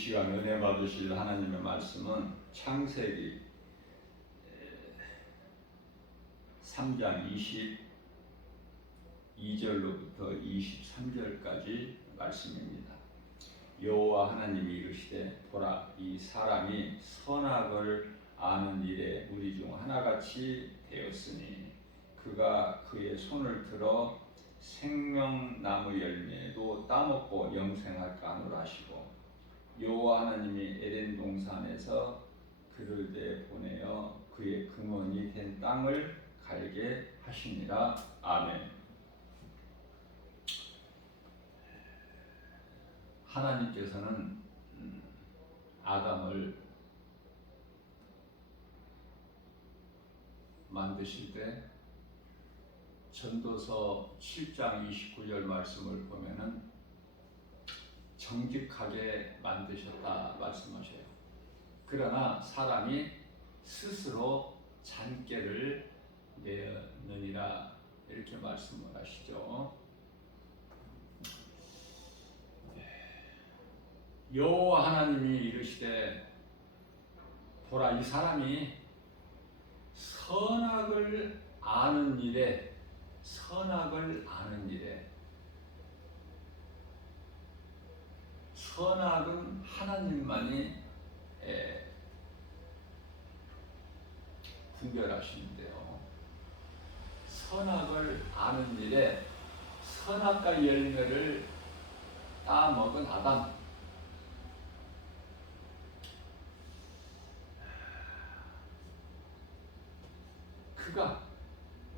시간 은혜 받으실 하나님의 말씀은 창세기 3장 22절로부터 23절까지 말씀입니다. 여호와 하나님이 이르시되 보라, 이 사람이 선악을 아는 일에 우리 중 하나같이 되었으니 그가 그의 손을 들어 생명나무 열매도 따먹고 영생할까 하노라 하시고, 여호와 하나님이 에덴 동산에서 그를 내보내어 그의 근원이 된 땅을 갈게 하시니라. 아멘. 하나님께서는 아담을 만드실 때 전도서 7장 29절 말씀을 보면은 정직하게 만드셨다 말씀하셔요. 그러나 사람이 스스로 잔꾀를 내느니라 이렇게 말씀을 하시죠. 여호와 하나님이 이르시되 보라, 이 사람이 선악을 아는 일에 선악은 하나님만이 분별하시는데요. 선악을 아는 일에 선악과 열매를 따먹은 아담,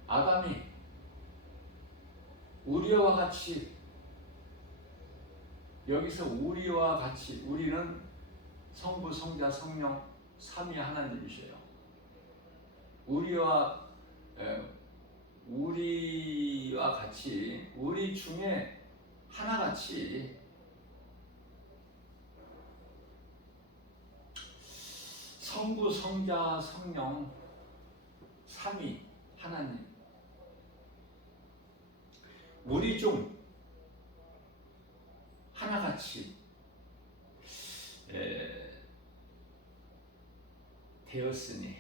아담이 우리와 같이, 여기서 우리와 같이, 우리는 성부, 성자, 성령 삼위 하나님이셔요. 우리와 같이, 우리 중에 하나같이 성부, 성자, 성령 삼위 하나님, 우리 중 하나같이 되었으니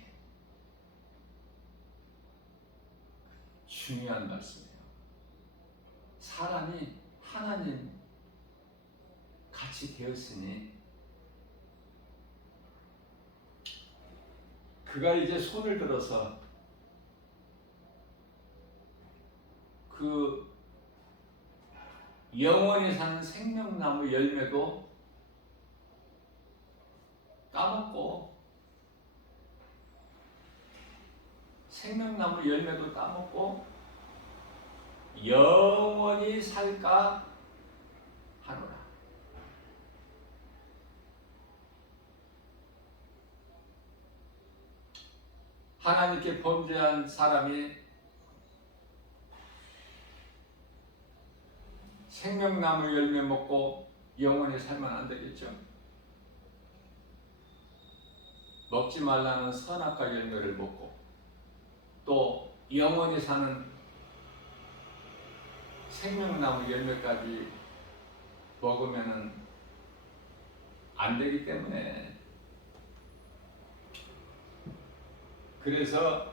중요한 말씀이에요. 사람이 하나님 같이 되었으니 그가 이제 손을 들어서 그 영원히 사는 생명나무 열매도 따먹고, 생명나무 열매도 따먹고 영원히 살까 하노라. 하나님께 범죄한 사람이 생명나무 열매 먹고 영원히 살면 안 되겠죠? 먹지 말라는 선악과 열매를 먹고 또 영원히 사는 생명나무 열매까지 먹으면 안 되기 때문에, 그래서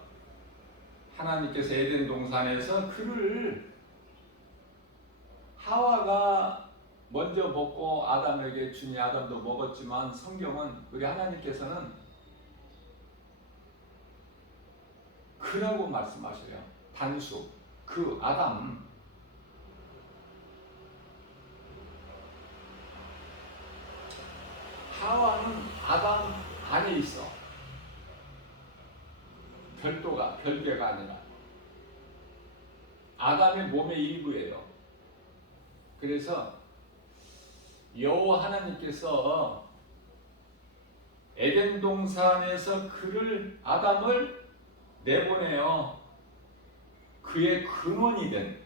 하나님께서 에덴 동산에서 그를, 하와가 먼저 먹고 아담에게 주니 아담도 먹었지만 성경은, 우리 하나님께서는 그라고 말씀하셔요. 단수, 그 아담, 하와는 아담 안에 있어. 별개가 아니라 아담의 몸의 일부예요. 그래서 여호와 하나님께서 에덴 동산에서 아담을 내보내어 그의 근원이 된,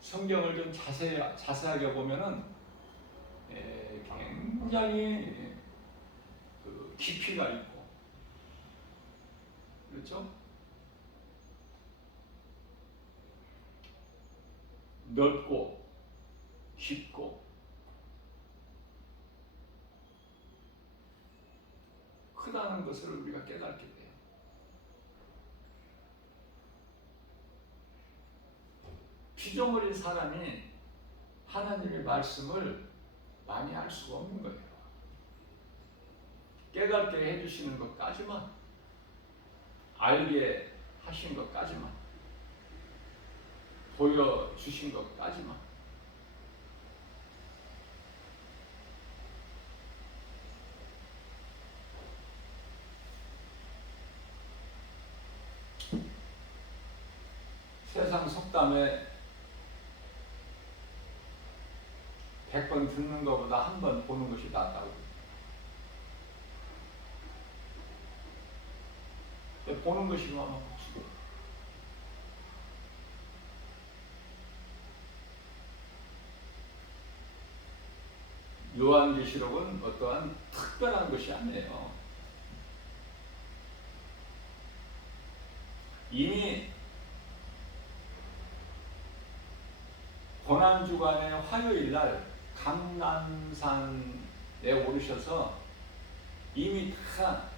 성경을 좀 자세하게 보면은 굉장히 깊이가 있고, 그렇죠? 넓고 깊고 크다는 것을 우리가 깨닫게 돼요. 피조물인 사람이 하나님의 말씀을 많이 알 수가 없는 거예요. 깨닫게 해주시는 것까지만, 알게 하신 것까지만, 보여주신 것까지만. 세상 속담에 100번 듣는 것보다 한 번 보는 것이 낫다고. 보는 것이 얼마나 좋고. 요한계시록은 어떠한 특별한 것이 아니에요. 이미 고난주간의 화요일날 감람산에 오르셔서 이미 다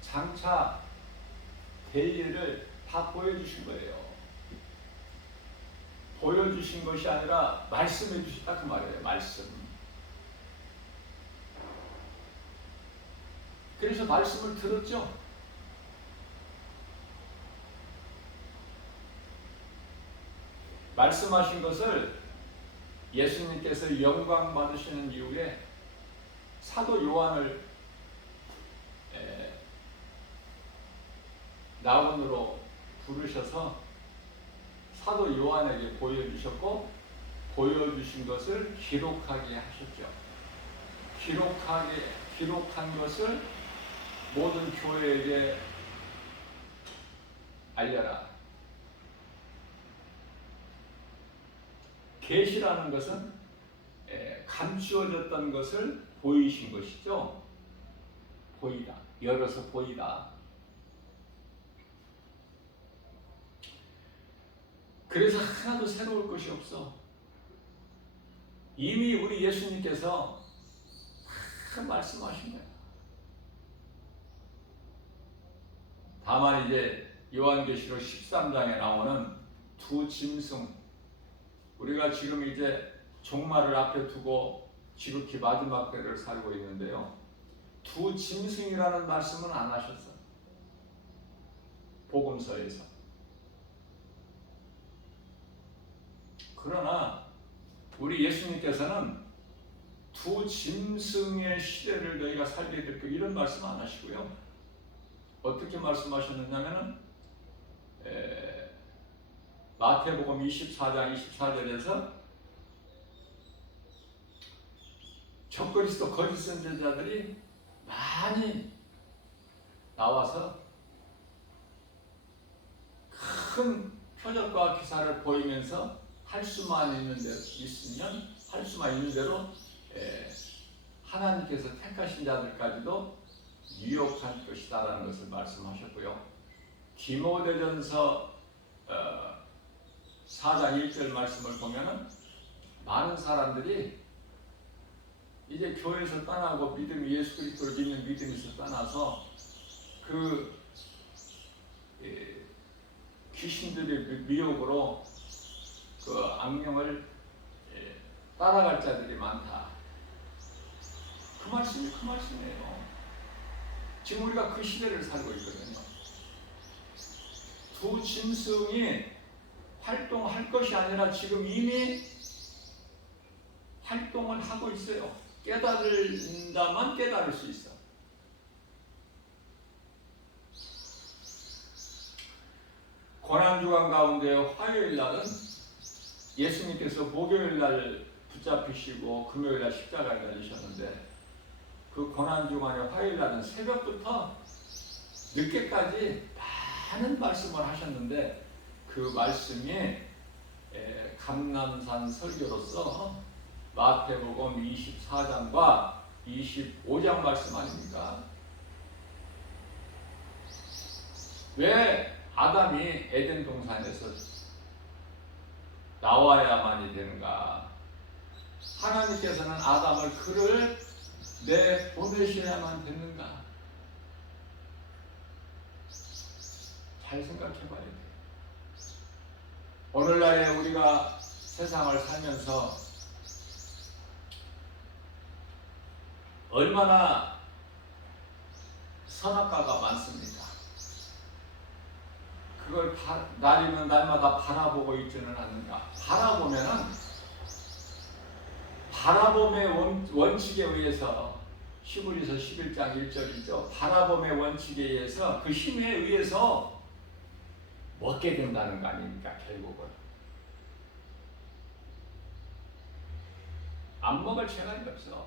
장차 될 일을 다 보여주신 거예요. 보여주신 것이 아니라 말씀해 주셨다 그 말이에요. 말씀. 그래서 말씀을 들었죠. 말씀하신 것을 예수님께서 영광 받으시는 이후에 사도 요한을 나원으로 부르셔서 사도 요한에게 보여주셨고, 보여주신 것을 기록하게 하셨죠. 기록한 것을 모든 교회에게 알려라. 계시라는 것은 감추어졌던 것을 보이신 것이죠. 보이다. 열어서 보이다. 그래서 하나도 새로울 것이 없어. 이미 우리 예수님께서 다 말씀하신 거예요. 다만 이제 요한계시록 13장에 나오는 두 짐승, 우리가 지금 이제 종말을 앞에 두고 지극히 마지막 때를 살고 있는데요, 두 짐승이라는 말씀은 안 하셨어요. 복음서에서. 그러나 우리 예수님께서는 두 짐승의 시대를 너희가 살게 될 것, 이런 말씀 안 하시고요. 어떻게 말씀하셨느냐면은 마태복음 24장 24절에서 적그리스도 거짓 선지자들이 많이 나와서 큰 표적과 기사를 보이면서 할 수만 있는 대로 하나님께서 택하신 자들까지도 유혹할 것이다라는 것을 말씀하셨고요. 디모데전서 4장 1절 말씀을 보면은 많은 사람들이 이제 교회에서 떠나고 믿음, 예수 그리스도를 믿는 믿음에서 떠나서 그 귀신들의 미혹으로 그 악령을 따라갈 자들이 많다. 그 말씀이에요. 지금 우리가 그 시대를 살고 있거든요. 두 짐승이 활동할 것이 아니라 지금 이미 활동을 하고 있어요. 깨달은다만 깨달을 수 있어. 고난주간 가운데 화요일 날은 예수님께서 목요일 날 붙잡히시고 금요일 날 십자가에 달리셨는데, 그 고난주간의 화요일 날은 새벽부터 늦게까지 많은 말씀을 하셨는데, 그 말씀이 감람산 설교로서 마태복음 24장과 25장 말씀 아닙니까? 왜 아담이 에덴 동산에서 나와야만이 되는가? 하나님께서는 아담을 그를 내보내셔야만 됐는가? 잘 생각해 봐야 돼. 오늘날에 우리가 세상을 살면서 얼마나 선악과가 많습니까? 그걸 날이면 날마다 바라보고 있지는 않는가? 바라봄의 원칙에 의해서 히브리서 11장 1절이죠. 바라봄의 원칙에 의해서 그 힘에 의해서 먹게 된다는 거 아닙니까? 결국은 안 먹을 시간이 없어.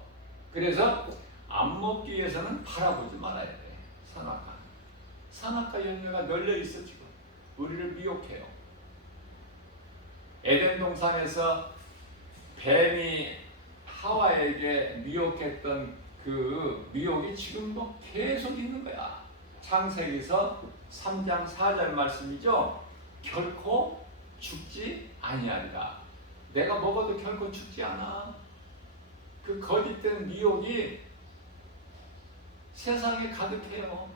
그래서 안 먹기 위해서는 바라보지 말아야 돼. 선악과 열매가 널려 있어. 지금 우리를 미혹해요. 에덴 동산에서 뱀이 하와에게 미혹했던 그 미혹이 지금도 계속 있는 거야. 창세기서 3장 4절 말씀이죠. 결코 죽지 아니하리라. 내가 먹어도 결코 죽지 않아. 그 거짓된 미혹이 세상에 가득해요.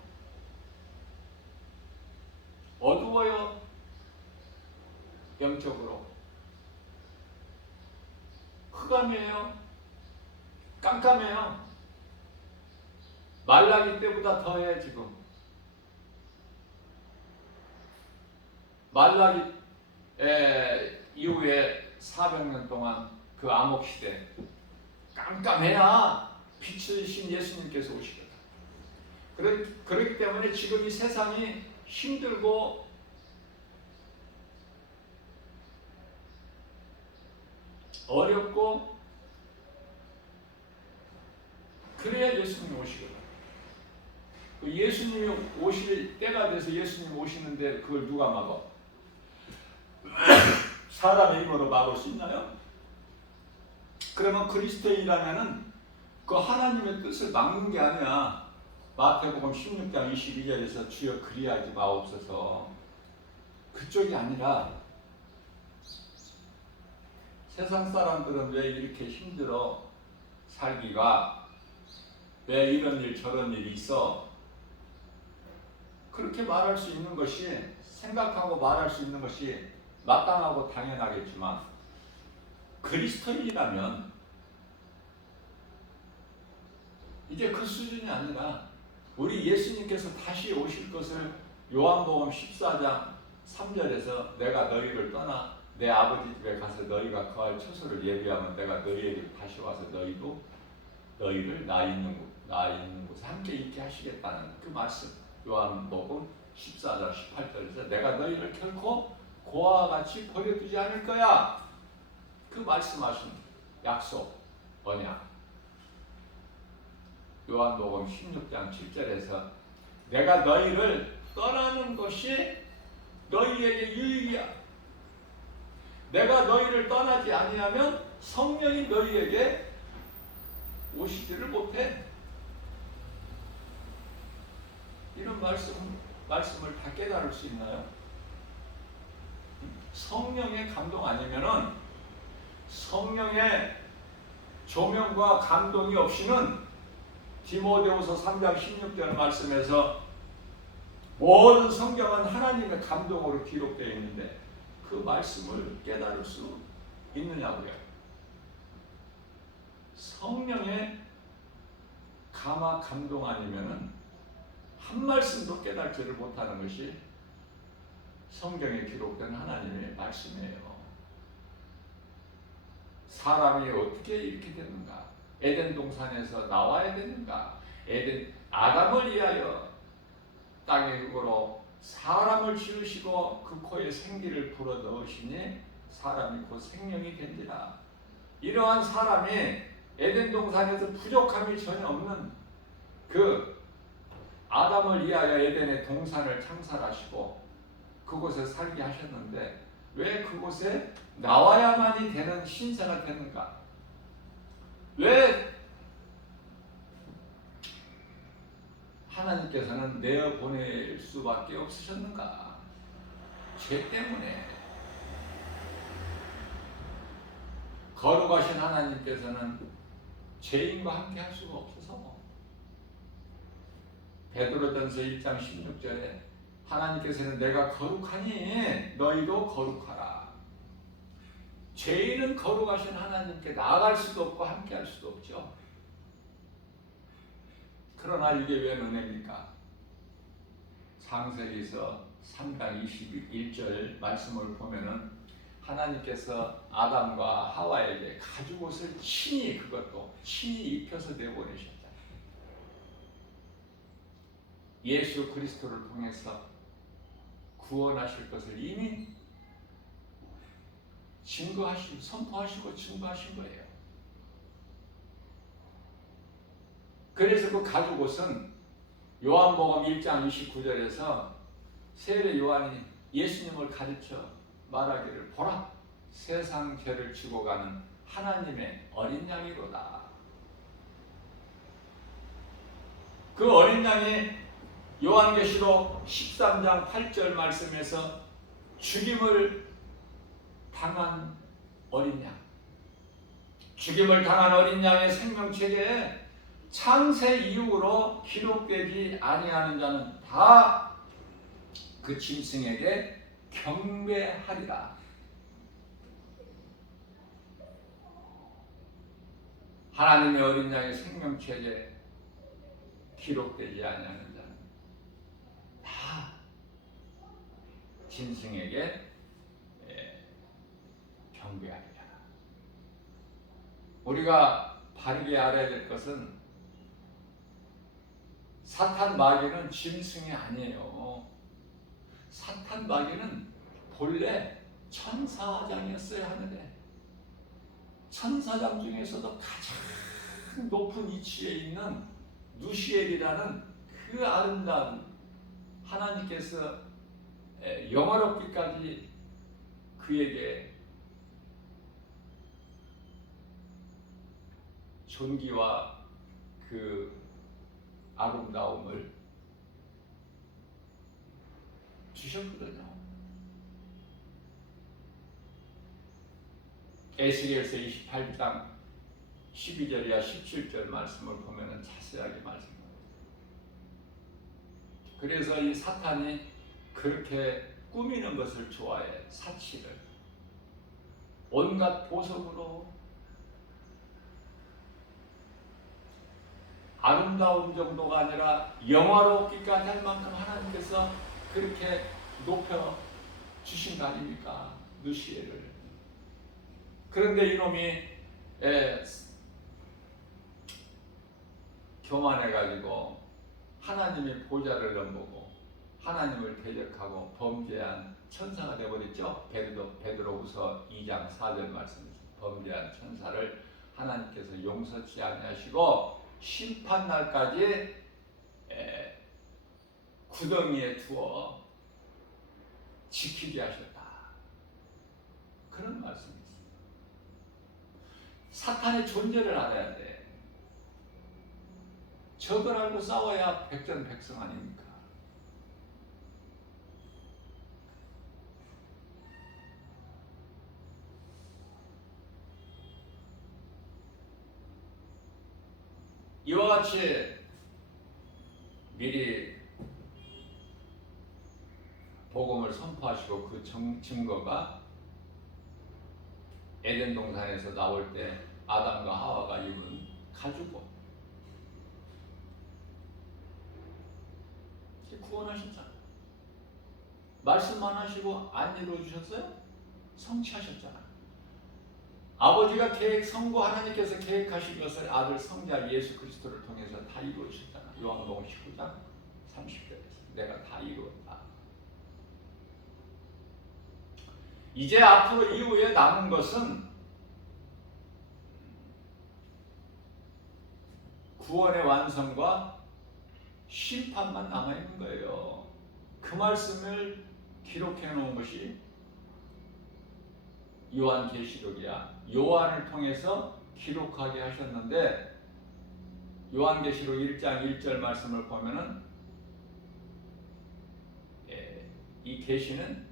어두워요. 영적으로 흑암이에요. 깜깜해요. 말라기 때보다 더해. 지금 말라기 이후에 400년 동안 그 암흑시대 깜깜해야 빛이신 예수님께서 오시거든. 그렇기 때문에 지금 이 세상이 힘들고 어렵고 그래야 예수님이 오시거든. 그 예수님이 오실 때가 돼서 예수님이 오시는데 그걸 누가 막아? 사람의 힘으로 막을 수 있나요? 그러면 그리스도인이라면은 그 하나님의 뜻을 막는 게 아니야. 마태복음 16장 22절에서 주여 그리하지 마옵소서. 그쪽이 아니라 세상 사람들은 왜 이렇게 힘들어 살기가, 왜 이런 일 저런 일이 있어, 그렇게 말할 수 있는 것이, 생각하고 말할 수 있는 것이 마땅하고 당연하겠지만 그리스도인이라면 이제 그 수준이 아니라 우리 예수님께서 다시 오실 것을 요한복음 14장 3절에서 내가 너희를 떠나 내 아버지 집에 가서 너희가 거할 처소를 예비하면 내가 너희에게 다시 와서 너희를 나 있는 곳에 함께 있게 하시겠다는 그 말씀. 요한복음 14장 18절에서 내가 너희를 결코 고아와 같이 버려두지 않을 거야. 그 말씀하신 약속, 언약. 요한복음 16장 7절에서 내가 너희를 떠나는 것이 너희에게 유익이야. 내가 너희를 떠나지 아니하면 성령이 너희에게 오시지를 못해. 이런 말씀을 다 깨달을 수 있나요? 성령의 감동 아니면은, 성령의 조명과 감동이 없이는 디모데후서 3장 16절 말씀에서 모든 성경은 하나님의 감동으로 기록되어 있는데 그 말씀을 깨달을 수 있느냐고요. 성령의 감화 감동 아니면은 한 말씀도 깨달지를 못하는 것이 성경에 기록된 하나님의 말씀이에요. 사람이 어떻게 이렇게 되는가? 에덴 동산에서 나와야 되는가? 아담을 위하여 땅의 흙으로 사람을 지으시고 그 코에 생기를 불어 넣으시니 사람이 곧 생명이 된지라. 이러한 사람이 에덴 동산에서 부족함이 전혀 없는 그 아담을 위하여 에덴의 동산을 창설하시고 그곳에 살게 하셨는데 왜 그곳에 나와야만이 되는 신세가 되는가? 왜 하나님께서는 내어보낼 수밖에 없으셨는가? 죄 때문에. 거룩하신 하나님께서는 죄인과 함께 할 수가 없어서 베드로전서 1장 16절에 하나님께서는 내가 거룩하니 너희도 거룩하라. 죄인은 거룩하신 하나님께 나아갈 수도 없고 함께 할 수도 없죠. 그러나 이게 왜 은혜입니까? 창세기서 3장 21절 말씀을 보면은 하나님께서 아담과 하와에게 가죽옷을 친히 입혀서 내보내셨다. 예수 그리스도를 통해서 구원하실 것을 이미 선포하시고 증거하신 거예요. 그래서 그 가죽옷은 요한복음 1장 29절에서 세례 요한이 예수님을 가르쳐 말하기를 보라, 세상 죄를 지고 가는 하나님의 어린 양이로다. 그 어린 양이 요한계시록 13장 8절 말씀에서 죽임을 당한 어린 양, 죽임을 당한 어린 양의 생명책에 창세 이후로 기록되지 아니하는 자는 다 그 짐승에게 경배하리라. 하나님의 어린 양의 생명책에 기록되지 아니하는 자는 다 짐승에게 경배하리라. 우리가 바르게 알아야 될 것은 사탄 마귀는 짐승이 아니에요. 사탄 마귀는 본래 천사장이었어요. 하늘에 천사장 중에서도 가장 높은 위치에 있는 누시엘이라는 그 아름다운 하나님께서 영원롭기까지 그에게 존귀와 그 아름다움을 주셨거든요. 에스겔서 28장 12절이야 17절 말씀을 보면 자세하게 말씀합니다. 그래서 이 사탄이 그렇게 꾸미는 것을 좋아해. 사치를 온갖 보석으로 아름다운 정도가 아니라 영화롭기까지 할 만큼 하나님께서 그렇게 높여 주신 거 아닙니까? 누시엘을. 그런데 이놈이 교만해가지고 하나님의 보좌를 넘보고 하나님을 대적하고 범죄한 천사가 되어버렸죠. 베드로후서 2장 4절 말씀에서 범죄한 천사를 하나님께서 용서치 아니하시고 심판날까지 구덩이에 두어 지키게 하셨다. 그런 말씀이 있습니다. 사탄의 존재를 알아야 돼. 적을 알고 싸워야 백전백승 아닙니까? 이와 같이 미리 복음을 선포하시고 그 증거가 에덴 동산에서 나올 때 아담과 하와가 입은 가죽옷 구원하셨잖아요. 말씀만 하시고 안 이루어주셨어요? 성취하셨잖아요. 아버지가 선고 하나님께서 계획하신 것을 아들 성자 예수 그리스도를 통해서 다 이루어주셨잖아요. 요한복음 19장 30절에서 내가 다 이루었다. 이제 앞으로 이후에 남은 것은 구원의 완성과 심판만 남아있는 거예요. 그 말씀을 기록해 놓은 것이 요한계시록이야. 요한을 통해서 기록하게 하셨는데 요한계시록 1장 1절 말씀을 보면은 이 계시는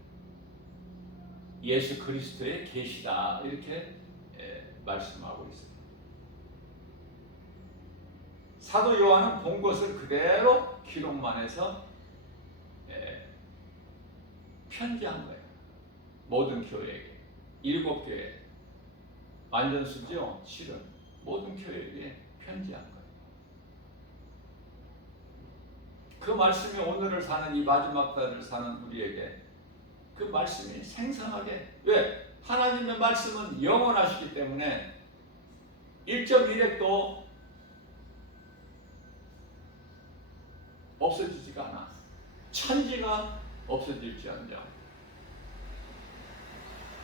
예수 그리스도의 계시다 이렇게 말씀하고 있습니다. 사도 요한은 본 것을 그대로 기록만 해서 편지한 거예요. 모든 교회에게. 7교회. 완전 수죠? 실은. 모든 교회에게 편지한 거예요. 그 말씀이 오늘을 사는 이 마지막 달을 사는 우리에게 그 말씀이 생생하게, 왜? 하나님의 말씀은 영원하시기 때문에 1.1핵도 없어지지가 않아. 천지가 없어질지언정.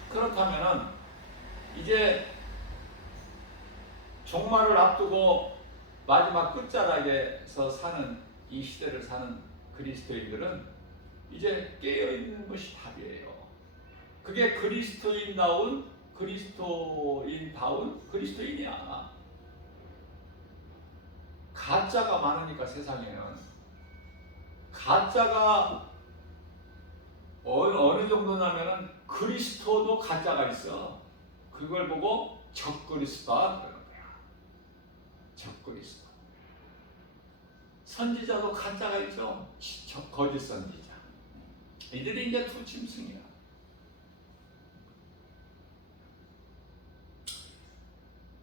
그렇다면은 이제 종말을 앞두고 마지막 끝자락에서 사는 이 시대를 사는 그리스도인들은 이제 깨어있는 것이 답이에요. 그게 그리스도인다운 그리스도인이야. 가짜가 많으니까 세상에는 가짜가 어느 정도냐면은 그리스도도 가짜가 있어. 그걸 보고 적그리스도다 그러는 거야. 적그리스도. 선지자도 가짜가 있죠. 거짓 선지자. 이들이 이제 두 짐승이야.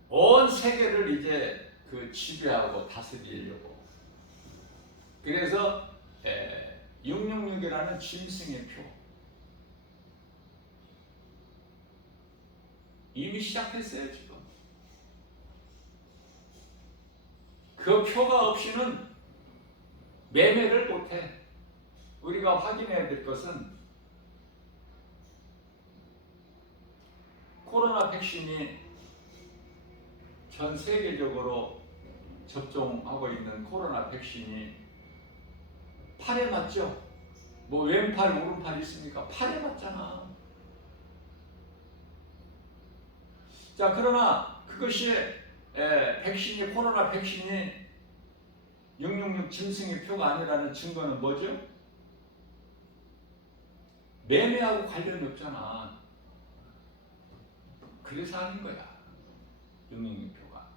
온 세계를 이제 그 지배하고 다스리려고. 그래서 666이라는 짐승의 표. 이미 시작했어요, 지금. 그 표가 없이는 매매를 못해. 우리가 확인해야 될 것은 코로나 백신이 전 세계적으로 접종하고 있는 코로나 백신이 팔에 맞죠? 뭐 왼팔, 오른팔 있습니까? 팔에 맞잖아. 자, 그러나 그것이 백신이 코로나 백신이 666 짐승의 표가 아니라는 증거는 뭐죠? 매매하고 관련이 없잖아. 그래서 하는 거야. 666 표가.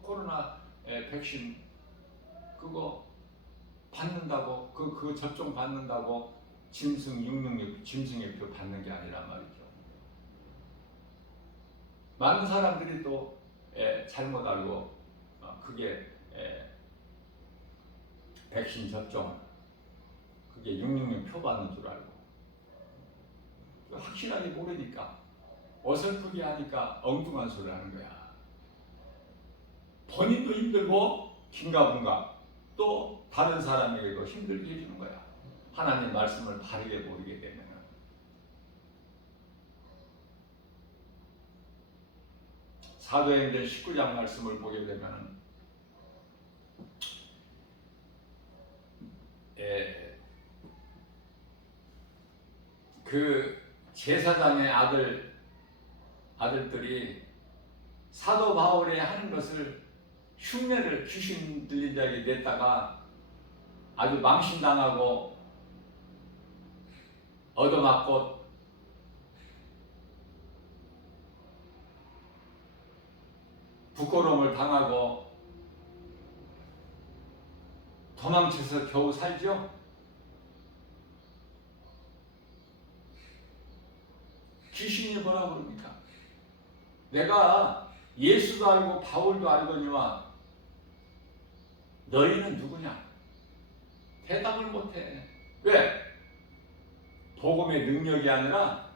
코로나 백신 그거 받는다고 그 접종 받는다고 짐승 666 짐승의 표 받는 게 아니란 말이죠. 많은 사람들이 또 잘못 알고 그게 백신 접종 그게 666 표 받는 줄 알고 확실하게 모르니까 어설프게 하니까 엉뚱한 소리를 하는 거야. 본인도 힘들고 긴가분가 또 다른 사람에게도 힘들게 해주는 거야. 하나님 말씀을 바르게 모르게 되면. 사도행전 19장 말씀을 보게 되면 그 제사장의 아들들이 사도 바울이 하는 것을 흉내를 귀신 들린 자에게 냈다가 아주 망신당하고 얻어맞고 부끄러움을 당하고 도망쳐서 겨우 살죠. 귀신이 뭐라 그럽니까? 내가 예수도 알고 바울도 알거니와 너희는 누구냐? 대답을 못해. 왜? 복음의 능력이 아니라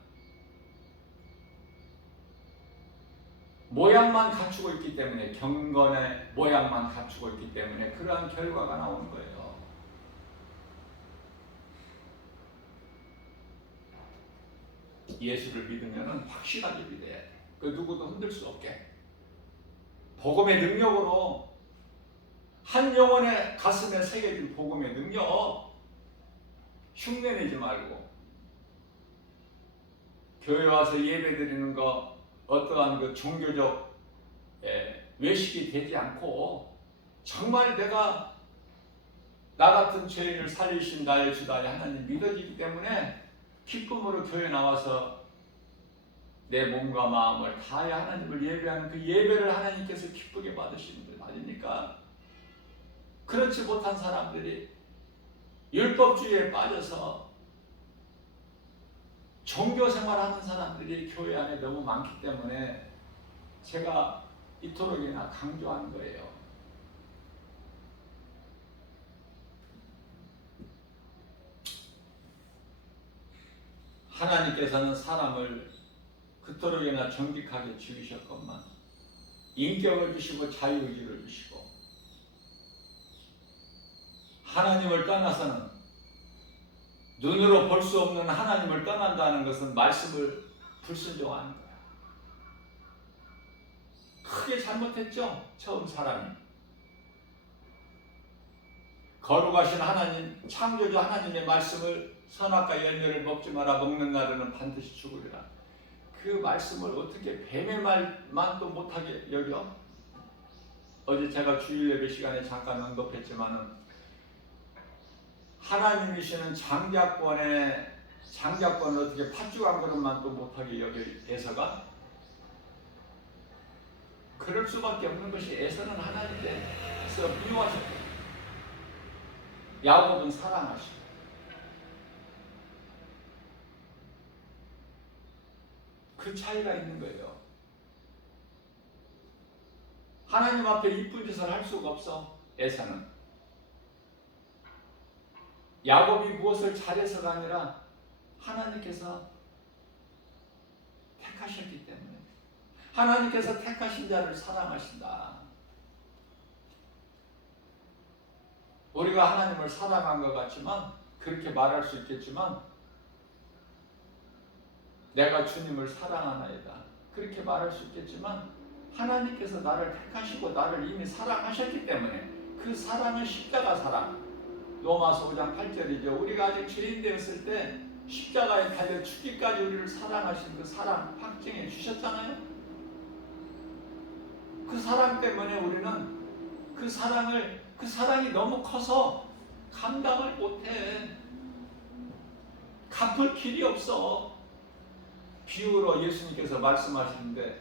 모양만 갖추고 있기 때문에, 경건의 모양만 갖추고 있기 때문에 그러한 결과가 나오는 거예요. 예수를 믿으면 확실하게 믿어야 돼. 그 누구도 흔들 수 없게. 복음의 능력으로 한 영혼의 가슴에 새겨진 복음의 능력 흉내내지 말고 교회 와서 예배 드리는 거 어떠한 그 종교적 외식이 되지 않고 정말 내가 나 같은 죄인을 살리신 나의 주 나의 하나님 믿어지기 때문에 기쁨으로 교회 나와서 내 몸과 마음을 다하여 하나님을 예배하는 그 예배를 하나님께서 기쁘게 받으시는 분 아닙니까? 그렇지 못한 사람들이 율법주의에 빠져서 종교생활하는 사람들이 교회 안에 너무 많기 때문에 제가 이토록이나 강조하는 거예요. 하나님께서는 사람을 그토록이나 정직하게 지으셨건만 인격을 주시고 자유의지를 주시고 하나님을 떠나서는 눈으로 볼 수 없는 하나님을 떠난다는 것은 말씀을 불순종하는 거야. 크게 잘못했죠? 처음 사람이. 거룩하신 하나님, 창조주 하나님의 말씀을 선악과 열매를 먹지 마라, 먹는 날에는 반드시 죽으리라. 그 말씀을 어떻게 뱀의 말만 또 못하게 여겨? 어제 제가 주일 예배 시간에 잠깐 언급했지만은 하나님이시는 장자권을 어떻게 팥죽 한 그릇만 또 못하게 여겨 에서가? 그럴 수밖에 없는 것이 에서는 하나님께서 미워하셨고 야곱은 사랑하시고 그 차이가 있는 거예요. 하나님 앞에 이쁜 짓을 할 수가 없어. 에서는 야곱이 무엇을 잘해서가 아니라 하나님께서 택하셨기 때문에 하나님께서 택하신 자를 사랑하신다. 우리가 하나님을 사랑한 것 같지만 그렇게 말할 수 있겠지만 내가 주님을 사랑하나이다 그렇게 말할 수 있겠지만 하나님께서 나를 택하시고 나를 이미 사랑하셨기 때문에 그 사랑은 십자가 사랑. 로마서 5장 8절이죠. 우리가 아직 죄인 되었을 때 십자가에 달려 죽기까지 우리를 사랑하신 그 사랑 확증해 주셨잖아요. 그 사랑 때문에 우리는 그 사랑이 너무 커서 감당을 못해. 갚을 길이 없어. 비유로 예수님께서 말씀하시는데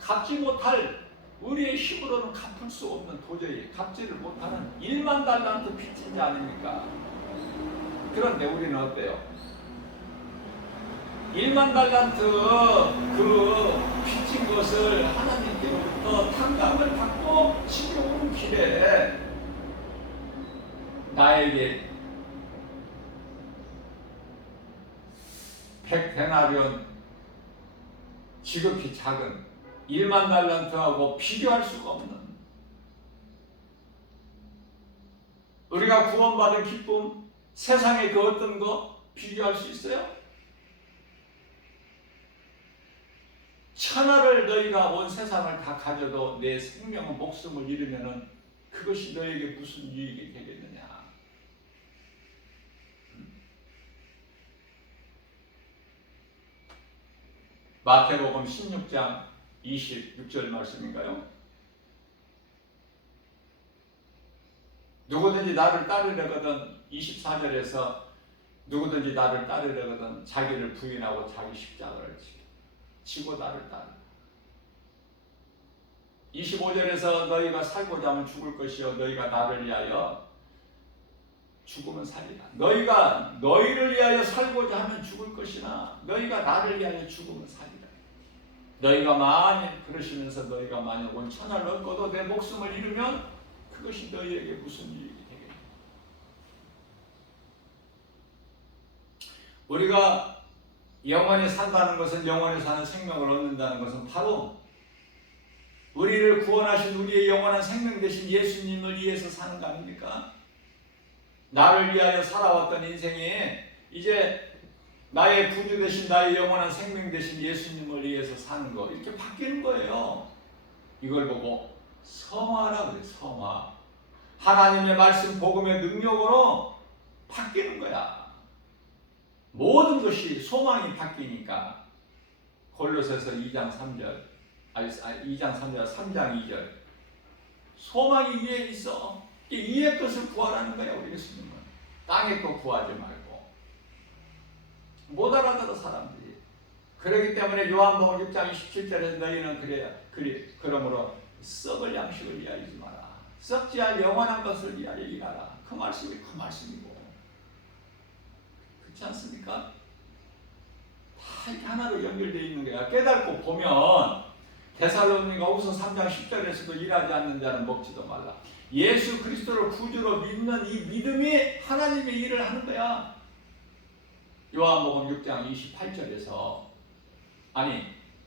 갚지 못할 우리의 힘으로는 갚을 수 없는 도저히 갚지를 못하는 1만 달란트 빚진 자 아닙니까? 그런데 우리는 어때요? 1만 달란트 그 빚진 것을 하나님께로부터 탕감을 받고 집에 오는 길에 나에게 100데나리온 지극히 작은 1만 달란트하고 비교할 수가 없는 우리가 구원받은 기쁨 세상의 그 어떤 거 비교할 수 있어요? 천하를 너희가 온 세상을 다 가져도 내 생명은 목숨을 잃으면은 그것이 너에게 무슨 유익이 되겠느냐? 마태복음 16장 26절 말씀인가요? 누구든지 나를 따르려거든 24절에서 누구든지 나를 따르려거든 자기를 부인하고 자기 십자가를 지고 나를 따르라. 25절에서 너희가 살고자 하면 죽을 것이요 너희가 나를 위하여 죽으면 살리라. 너희가 너희를 위하여 살고자 하면 죽을 것이나 너희가 나를 위하여 죽으면 살리라. 너희가 만일 그러시면서 너희가 만일 온 천하를 얻고도 내 목숨을 잃으면 그것이 너희에게 무슨 유익이 되겠냐. 우리가 영원히 산다는 것은 영원히 사는 생명을 얻는다는 것은 바로 우리를 구원하신 우리의 영원한 생명 되신 예수님을 위해서 사는 거 아닙니까? 나를 위하여 살아왔던 인생에 이제 나의 구주 되신 나의 영원한 생명 되신 예수님을 위해서 사는 거 이렇게 바뀌는 거예요. 이걸 보고 성화라고 그래. 성화. 하나님의 말씀 복음의 능력으로 바뀌는 거야. 모든 것이 소망이 바뀌니까. 골로새서 2장 3절 3장 2절 소망이 위에 있어. 위의 것을 구하라는 거야. 우리 예수님은 땅의 것 구하지 말고. 못 알아들어 사람들이. 그렇기 때문에 요한복음 6장 27절에 너희는 그러므로 썩을 양식을 위하여지 마라. 썩지 않을 영원한 것을 위하여 일하라. 그 말씀이 그 말씀이고, 그렇지 않습니까? 다 이렇게 하나로 연결되어 있는 거야. 깨닫고 보면 데살로니가후서 3장 10절에서도 일하지 않는 자는 먹지도 말라. 예수 그리스도를 구주로 믿는 이 믿음이 하나님의 일을 하는 거야. 요한복음 6장 28절에서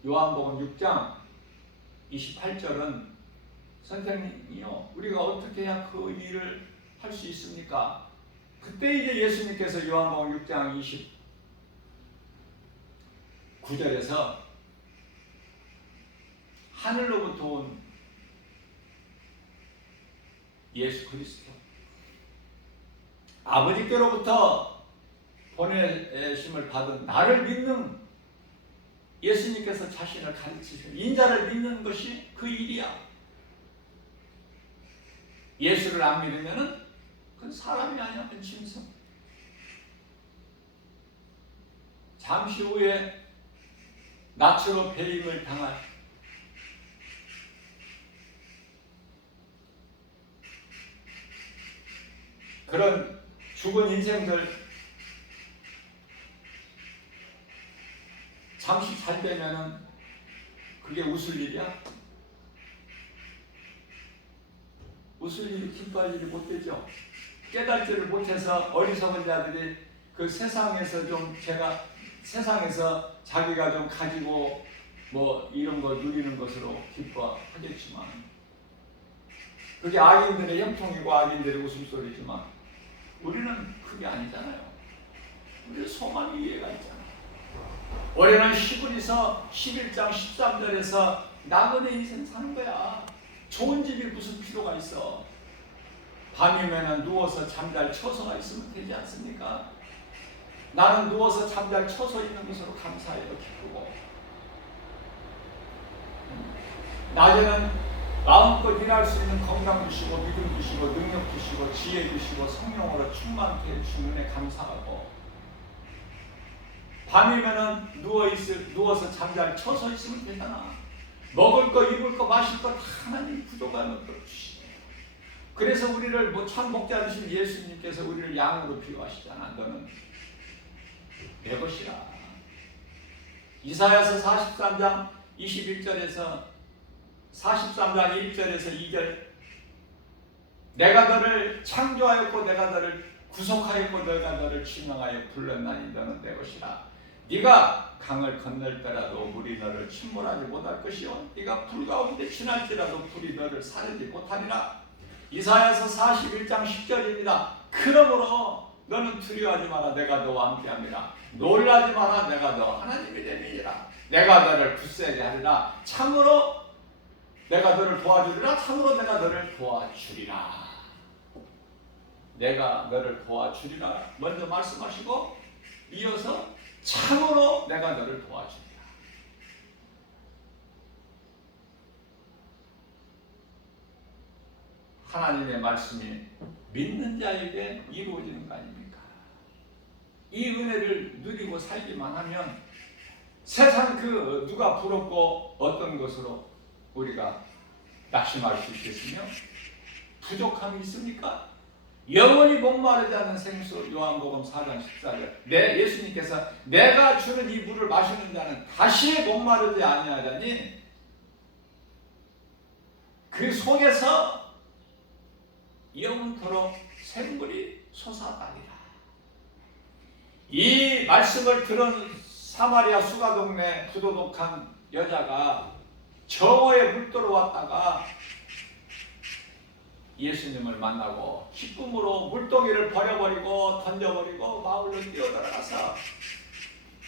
요한복음 6장 28절은 선생님이요, 우리가 어떻게 해야 그 일을 할 수 있습니까? 그때 이제 예수님께서 요한복음 6장 29절에서 하늘로부터 온 예수 그리스도, 아버지께로부터 보내심을 받은 나를 믿는 예수님께서 자신을 가르치시는 인자를 믿는 것이 그 일이야. 예수를 안 믿으면은 그건 사람이 아니야, 그건 짐승. 잠시 후에 낯으로 배임을 당할 그런 죽은 인생들 잠시 잘 되면은 그게 웃을 일이야? 웃을 일이, 기뻐할 일이 못 되죠. 깨달지를 못해서 어리석은 자들이 그 세상에서 세상에서 자기가 좀 가지고 뭐 이런 거 누리는 것으로 기뻐하겠지만, 그게 악인들의 형통이고 악인들의 웃음소리지만 우리는 그게 아니잖아요. 우리 소망이 이해가 있잖아요. 올해는 시브리서 11장 13절에서 나그네 인생 사는 거야. 좋은 집이 무슨 필요가 있어. 밤이면 누워서 잠잘 처소가 있으면 되지 않습니까? 나는 누워서 잠잘 처소 있는 것으로 감사해요. 기쁘고, 낮에는 마음껏 일할 수 있는 건강 주시고 믿음 주시고 능력 주시고 지혜 주시고 성령으로 충만케 해주신 은혜 감사하고, 밤이면은 누워서 잠잘 처서 있으면 되잖아. 먹을 거 입을 거 마실 거 다 하나님 부족한 것도 주시고, 그래서 우리를 참 먹지 않으신 예수님께서 우리를 양으로 비유하시잖아. 너는 내 것이라. 이사야서 43장 21절에서 43장 1절에서 2절, 내가 너를 창조하였고 내가 너를 구속하였고 내가 너를 지명하여 불렀나니 너는 내 것이라. 네가 강을 건널 때라도 물이 너를 침몰하지 못할 것이요 네가 불 가운데 지날지라도 불이 너를 사르지 못하리라. 이사야서 41장 10절입니다. 그러므로 너는 두려워하지 마라. 내가 너와 함께함이라. 놀라지 마라. 내가 너 하나님이 됨이니라. 내가 너를 굳세게 하리라. 참으로 내가 너를 도와주리라. 참으로 내가 너를 도와주리라. 내가 너를 도와주리라 먼저 말씀하시고 이어서 참으로 내가 너를 도와주리라. 하나님의 말씀이 믿는 자에게 이루어지는 거 아닙니까? 이 은혜를 누리고 살기만 하면 세상 그 누가 부럽고 어떤 것으로 우리가 낙심할 수 있겠으며 부족함이 있습니까? 영원히 목마르지 않은 생수, 요한복음 4장 14절. 예수님께서 내가 주는 이 물을 마시는 자는 다시 목마르지 아니하다니 그 속에서 영원토록 샘물이 솟아나리라. 이 말씀을 들은 사마리아 수가 동네 부도덕한 여자가 정오에 물도로 왔다가 예수님을 만나고 기쁨으로 물동이를 버려버리고 던져버리고 마을로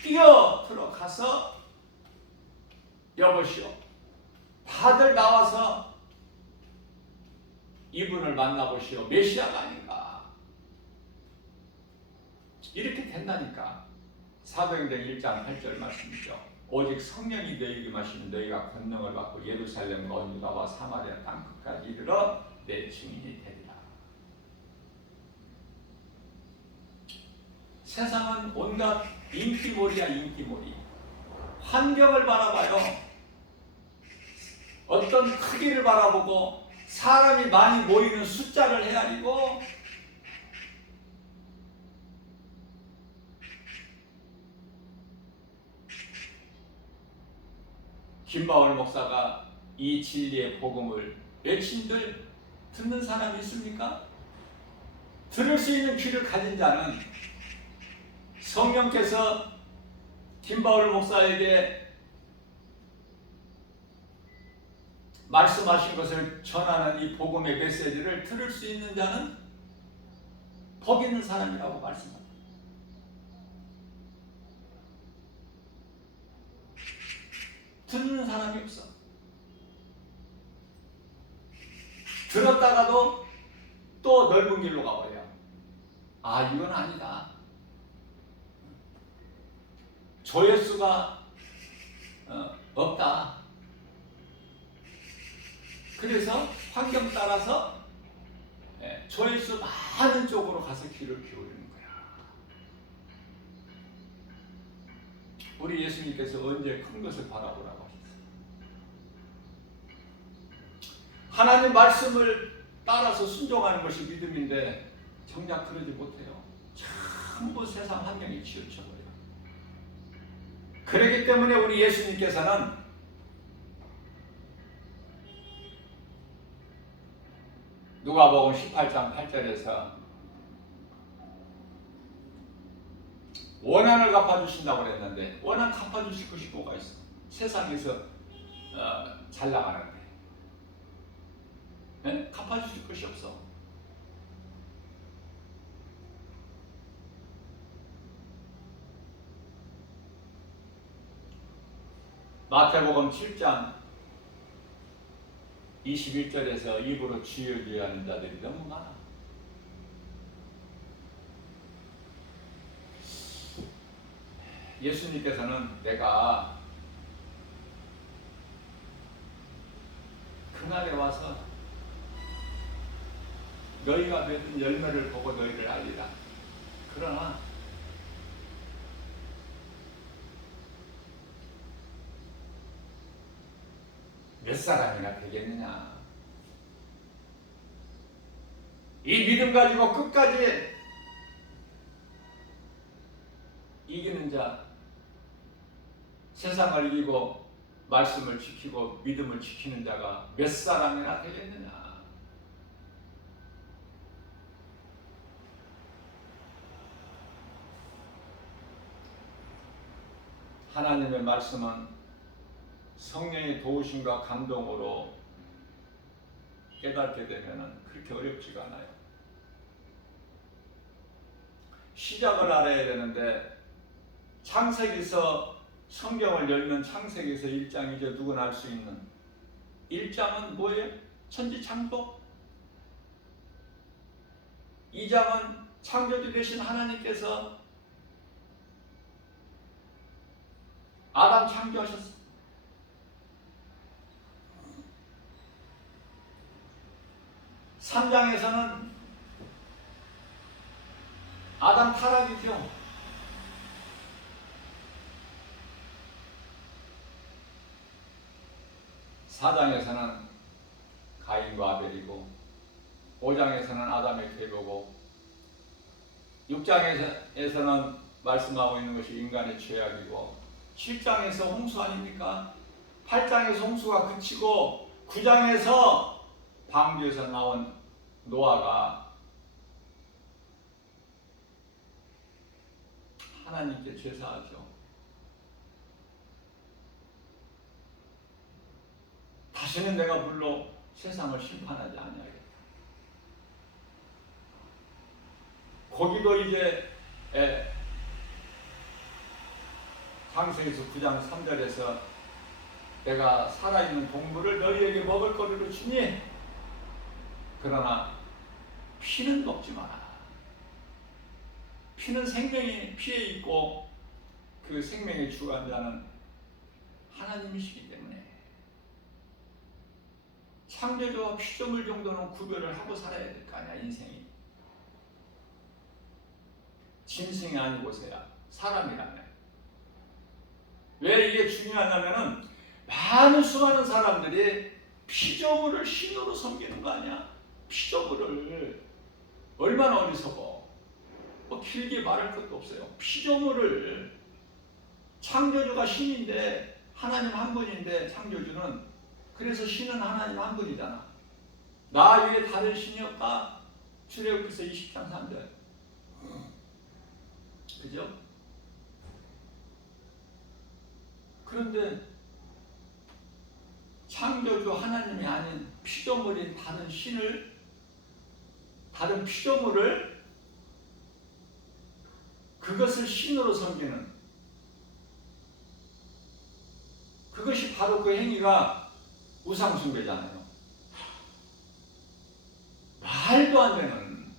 뛰어들어가서 여보시오, 다들 나와서 이분을 만나보시오. 메시아가 아닌가. 이렇게 된다니까. 사도행전 1장 8절 말씀이죠. 오직 성령이 너희에게 임하시면 너희가 권능을 받고 예루살렘과 온 유다와 사마리아 땅 끝까지 이르러 내 증인이 되리라. 세상은 온갖 인기몰이야, 인기몰이. 환경을 바라봐요. 어떤 크기를 바라보고 사람이 많이 모이는 숫자를 헤아리고 김바울 목사가 이 진리의 복음을 외친들 듣는 사람이 있습니까? 들을 수 있는 귀를 가진 자는 성령께서 김바울 목사에게 말씀하신 것을 전하는 이 복음의 메시지를 들을 수 있는 자는 복 있는 사람이라고 말씀합니다. 듣는 사람이 없어. 들었다가도 또 넓은 길로 가버려. 아, 이건 아니다. 조회수가 없다. 그래서 환경 따라서 조회수 많은 쪽으로 가서 귀를 기울이는 거야. 우리 예수님께서 언제 큰 것을 바라보라고 하셨어요? 하나님 말씀을 따라서 순종하는 것이 믿음인데 정작 그러지 못해요. 전부 세상 환경에 치우쳐버려요. 그렇기 때문에 우리 예수님께서는 누가복음 18장 8절에서 원한을 갚아주신다고 그랬는데 원한 갚아주실 것이 뭐가 있어? 세상에서 잘 나가는데 네? 갚아주실 것이 없어. 마태복음 7장 21절에서 입으로 주여 주여 하는 자들이 너무 많아. 예수님께서는 내가 그날에 와서 너희가 맺은 열매를 보고 너희를 알리라. 그러나 몇 사람이나 되겠느냐. 이 믿음 가지고 끝까지 이기는 자, 세상을 이기고 말씀을 지키고 믿음을 지키는 자가 몇 사람이나 되겠느냐. 하나님의 말씀은 성령의 도우심과 감동으로 깨닫게 되면 그렇게 어렵지가 않아요. 시작을 알아야 되는데 창세기서 성경을 열면 창세기서 1장이죠. 누구나 알 수 있는 1장은 뭐예요? 천지창조. 2장은 창조주 되신 하나님께서 아담 창조하셨어요. 3장에서는 아담 타락이죠. 4장에서는 가인과 아벨이고 5장에서는 아담의 퇴보고 6장에서는 말씀하고 있는 것이 인간의 죄악이고 7장에서 홍수 아닙니까? 8장에서 홍수가 그치고 9장에서 방주에서 나온 노아가 하나님께 제사하죠. 다시는 내가 물로 세상을 심판하지 아니하겠다. 거기도 이제 창세기서 9장 3절에서 내가 살아있는 동물을 너희에게 먹을 거리로 주니 그러나 피는 먹지 마라. 피는 생명의 피에 있고 그 생명의 주관자는 하나님이시기 때문에 창조주와 피조물 정도는 구별을 하고 살아야 될 거 아니야. 인생이 짐승이 아니고서야 사람이라면 왜 이게 중요하냐면은 많은 수많은 사람들이 피조물을 신으로 섬기는 거 아니야? 피조물을. 얼마나 어리석어. 뭐 길게 말할 것도 없어요. 피조물을. 창조주가 신인데 하나님 한 분인데 창조주는, 그래서 신은 하나님 한 분이잖아. 나 위에 다른 신이 없다. 출애굽기서 20장 3절. 그죠? 그런데 창조주 하나님이 아닌 피조물인 다른 신을, 다른 피조물을, 그것을 신으로 섬기는, 그것이 바로 그 행위가 우상숭배잖아요. 말도 안 되는,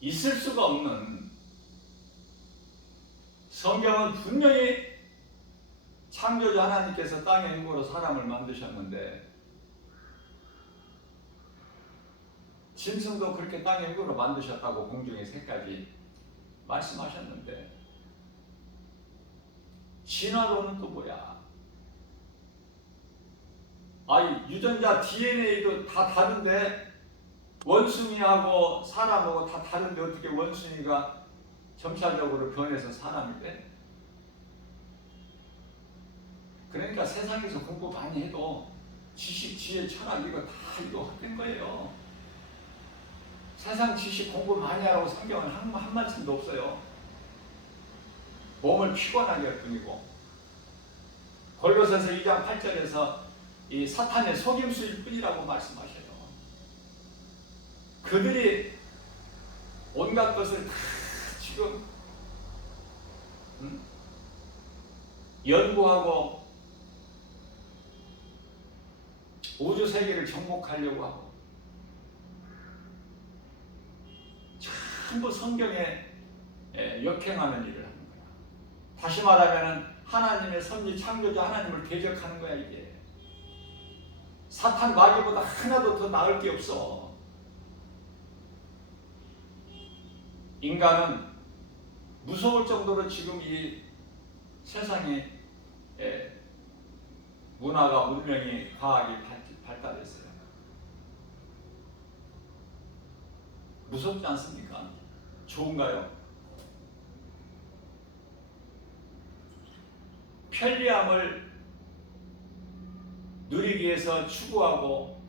있을 수가 없는. 성경은 분명히 창조주 하나님께서 땅의 행보로 사람을 만드셨는데, 짐승도 그렇게 땅의 행보로 만드셨다고 공중의 새까지 말씀하셨는데, 진화론은 또 뭐야? 아니, 유전자 DNA도 다 다른데, 원숭이하고 사람하고 다 다른데 어떻게 원숭이가 점차적으로 변해서 사람이 돼? 그러니까 세상에서 공부 많이 해도 지식, 지혜, 철학 이거 다 이거 헛된 거예요. 세상 지식 공부 많이 하라고 성경은 한 말씀도 없어요. 몸을 피곤하게 할 뿐이고. 골로새서 2장 8절에서 이 사탄의 속임수일 뿐이라고 말씀하셔요. 그들이 온갖 것을 다 지금 연구하고 우주 세계를 정복하려고 하고, 전부 성경에 역행하는 일을 하는 거야. 다시 말하면 하나님의 섭리 창조자 하나님을 대적하는 거야. 이게 사탄 마귀보다 하나도 더 나을 게 없어. 인간은 무서울 정도로 지금 이 세상에 문화가, 문명이, 과학이 발달했어요. 무섭지 않습니까? 좋은가요? 편리함을 누리기 위해서 추구하고,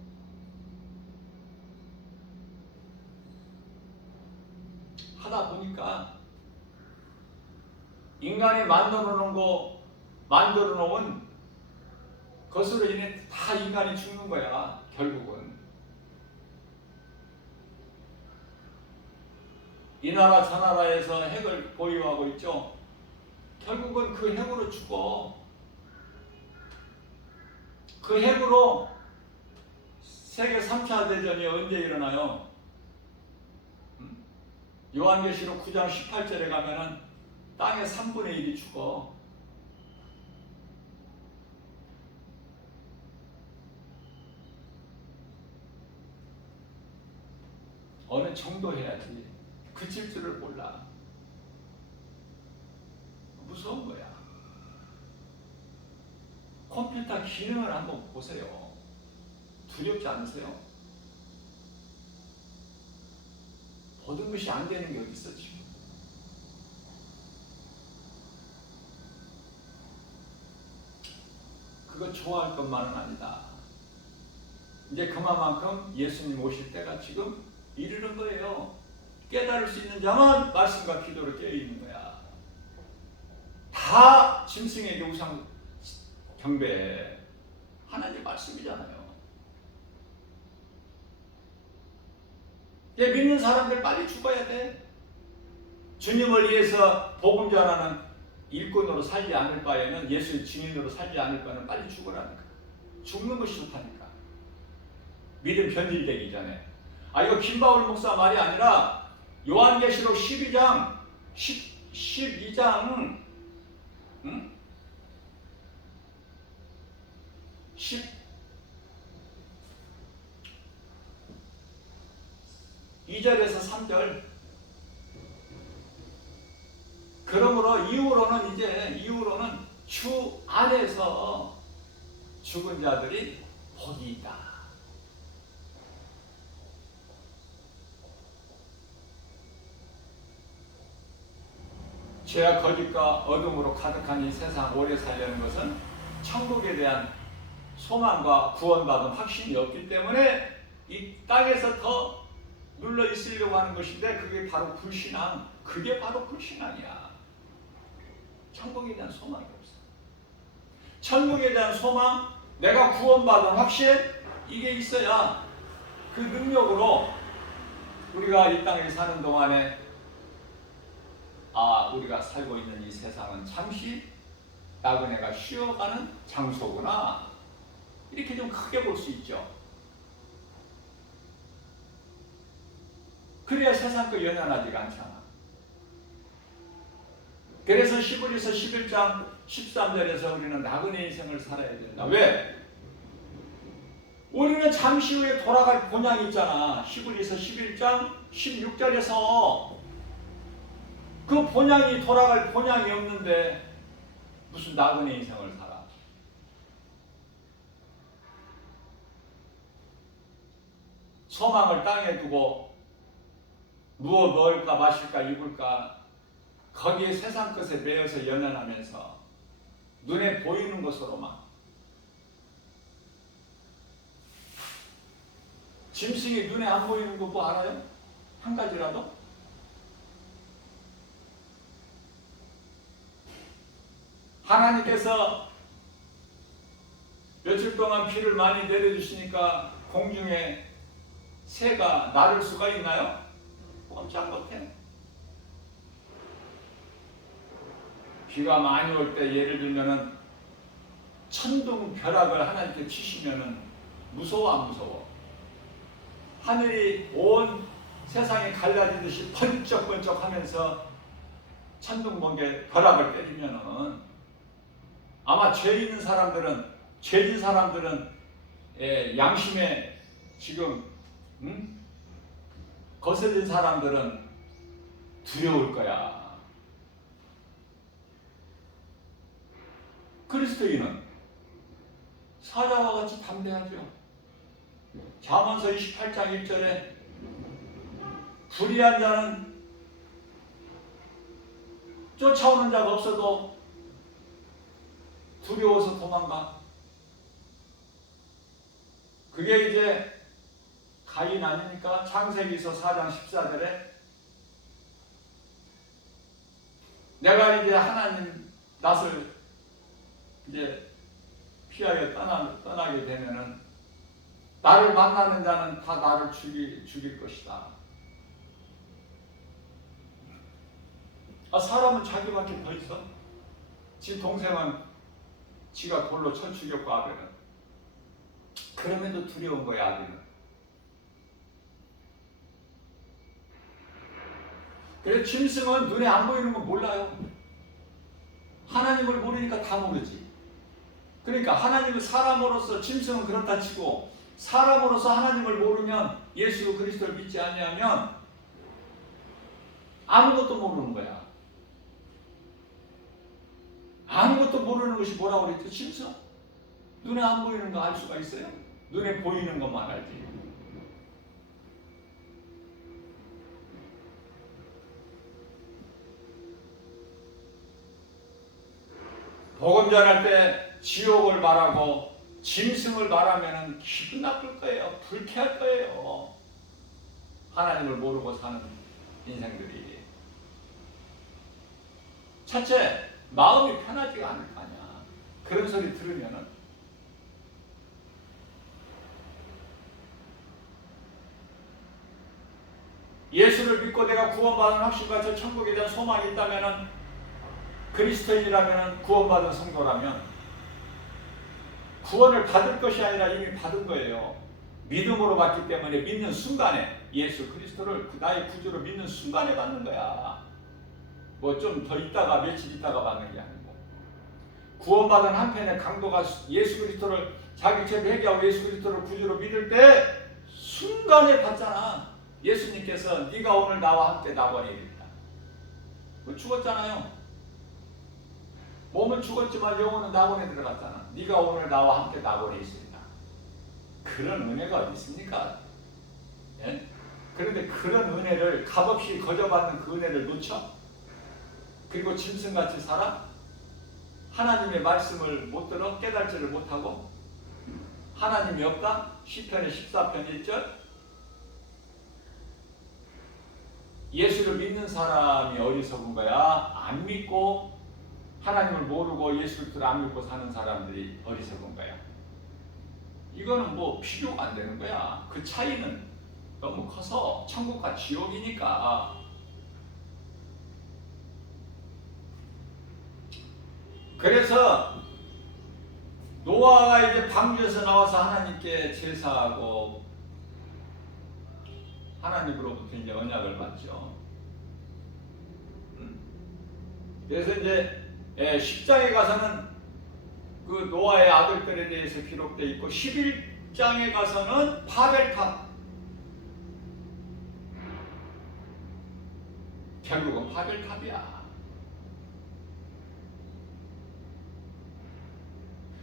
하다 보니까 인간이 만들어 놓은 것으로 인해 다 인간이 죽는 거야. 결국은 이 나라 저 나라에서 핵을 보유하고 있죠. 결국은 그 핵으로 죽어. 그 핵으로 세계 3차 대전이 언제 일어나요? 요한계시록 9장 18절에 가면은 땅의 3분의 1이 죽어. 어느 정도 해야지. 그칠 줄을 몰라. 무서운 거야. 컴퓨터 기능을 한번 보세요. 두렵지 않으세요? 모든 것이 안 되는 게 어디 있어 지금. 그거 좋아할 것만은 아니다. 이제 그만큼 예수님 오실 때가 지금 이르는 거예요. 깨달을 수 있는 자만 말씀과 기도로 깨어있는 거야. 다 짐승에게 우상 경배. 하나님 말씀이잖아요. 믿는 사람들 빨리 죽어야 돼. 주님을 위해서 복음 전하는 일꾼으로 살지 않을 바에는, 예수의 증인으로 살지 않을 바에는 빨리 죽으라니까. 죽는 것이 좋다니까. 믿음 변질되기 전에. 이거 김바울 목사 말이 아니라 요한계시록 12장 12장 12절에서 3절. 그러므로 이후로는 주 안에서 죽은 자들이 복이 있다. 죄와 거짓과 어둠으로 가득한 이 세상 오래 살려는 것은 천국에 대한 소망과 구원받은 확신이 없기 때문에 이 땅에서 더 눌러 있으려고 하는 것인데 그게 바로 불신앙, 그게 바로 불신앙이야. 천국에 대한 소망이 없어. 천국에 대한 소망, 내가 구원받은 확신, 이게 있어야 그 능력으로 우리가 이 땅에 사는 동안에 우리가 살고 있는 이 세상은 잠시 나그네가 쉬어가는 장소구나, 이렇게 좀 크게 볼 수 있죠. 그래야 세상 거 연연하지가 않잖아. 그래서 시브리서 11장 13절에서 우리는 나그네 인생을 살아야 된다. 왜? 우리는 잠시 후에 돌아갈 본향이 있잖아. 시브리서 11장 16절에서 그 본향이, 돌아갈 본향이 없는데 무슨 나그네 인생을 살아. 소망을 땅에 두고 무엇 먹을까 마실까 입을까 거기에 세상 것에 매여서 연연하면서 눈에 보이는 것으로만, 짐승이 눈에 안 보이는 거 뭐 알아요? 한 가지라도? 하나님께서 며칠 동안 비를 많이 내려주시니까 공중에 새가 나를 수가 있나요? 꼼짝 못해. 비가 많이 올 때 예를 들면은 천둥 벼락을 하나님께 치시면은 무서워 안 무서워? 하늘이 온 세상이 갈라지듯이 번쩍번쩍 하면서 천둥 번개 벼락을 때리면은 아마 죄 있는 사람들은, 죄진 사람들은 양심에 지금 거슬린 사람들은 두려울 거야. 그리스도인은 사자와 같이 담대하죠. 잠언서 28장 1절에 불의한 자는 쫓아오는 자가 없어도 두려워서 도망가. 그게 이제 가인 아닙니까? 창세기서 4장 14절에 내가 이제 하나님 낯을 이제 피하여 떠나게 되면은 나를 만나는 자는 다 나를 죽일 것이다. 사람은 자기밖에 더 있어? 지 동생은 지가 돌로 쳐 죽였고 아벨은. 그럼에도 두려운 거야 아벨은. 그래서 짐승은 눈에 안 보이는 건 몰라요. 하나님을 모르니까 다 모르지. 그러니까 하나님은 사람으로서, 짐승은 그렇다 치고 사람으로서 하나님을 모르면, 예수 그리스도를 믿지 않으면 아무것도 모르는 거야. 아무것도 모르는 것이 뭐라고 그랬죠? 짐승? 눈에 안 보이는 거 알 수가 있어요? 눈에 보이는 것만 알지. 복음 전할 때 지옥을 말하고 짐승을 말하면 기분 나쁠 거예요. 불쾌할 거예요. 하나님을 모르고 사는 인생들이. 첫째, 마음이 편하지가 않을 거 아니야. 그런 소리 들으면은. 예수를 믿고 내가 구원받은 확신과 저 천국에 대한 소망이 있다면은, 그리스도인이라면, 구원받은 성도라면 구원을 받을 것이 아니라 이미 받은 거예요. 믿음으로 받기 때문에 믿는 순간에, 예수 그리스도를 나의 구주로 믿는 순간에 받는 거야. 뭐 좀 더 있다가 며칠 있다가 받는 게 아니고. 구원받은 한편의 강도가 예수 그리스도를 자기 죄 회개하고 예수 그리스도를 구주로 믿을 때 순간에 받잖아. 예수님께서 네가 오늘 나와 함께 낙원에 이르리라. 죽었잖아요. 몸은 죽었지만 영혼은 낙원에 들어갔잖아. 네가 오늘 나와 함께 낙원에 있습니다. 그런 은혜가 어디 있습니까? 예? 그런데 그런 은혜를 값없이 거저받는 그 은혜를 놓쳐? 그리고 짐승같이 살아? 하나님의 말씀을 못 들어? 깨달지를 못하고? 하나님이 없다? 시편의 14편 1절? 예수를 믿는 사람이 어리석은 거야? 안 믿고 하나님을 모르고 예수를 안 믿고 사는 사람들이 어리석은 거야? 이거는 뭐 비교가 안 되는 거야. 그 차이는 너무 커서 천국과 지옥이니까. 그래서 노아가 이제 방주에서 나와서 하나님께 제사하고 하나님으로부터 이제 언약을 받죠. 그래서 이제 10장에 가서는 그 노아의 아들들에 대해서 기록되어 있고 11장에 가서는 바벨탑, 결국은 바벨탑이야.